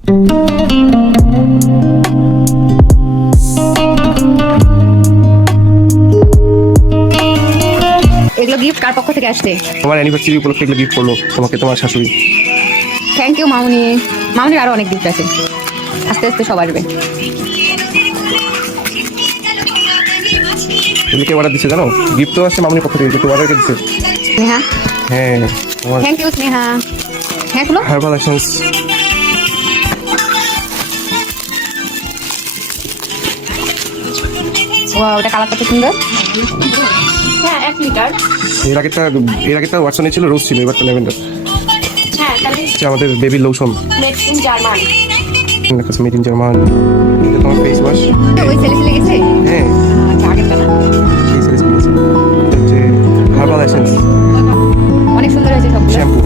এগুলো গিফট কার পক্ষ থেকে আসছে? তোমার অ্যানিভার্সারি উপলক্ষে এগুলো গিফট করলো তোমাকে তোমার শাশুড়ি। থ্যাংক ইউ মামুনি। মামুনির আরো অনেক গিফট আছে, আস্তে আস্তে সব আসবে। তুমি কে অর্ডার দিচ্ছে জানো? গিফট তো আসছে মামুনির পক্ষ থেকে, কিন্তু অর্ডার কে দিচ্ছে? স্নেহা। হ্যাঁ, তোমার থ্যাংক ইউ স্নেহা। হ্যাঁ খুলো। Herbal essence. ওয়াও, এটা কালারটা তো সুন্দর। হ্যাঁ 1 লিটার। এর আগেটা ওয়াটসনে ছিল, রোজ ছিল, এবার তো ল্যাভেন্ডার। হ্যাঁ তাহলে আমাদের baby lotion made in German. Made in German. তোমার ফেস ওয়াশ। ওই ছেলে গেছে। হ্যাঁ, আচ্ছা, আগেরটা না? এই সাইজ পেয়েছি। হচ্ছে হার্বাল এসেন্স অনেক সুন্দর হয়েছে সবগুলো। শ্যাম্পু।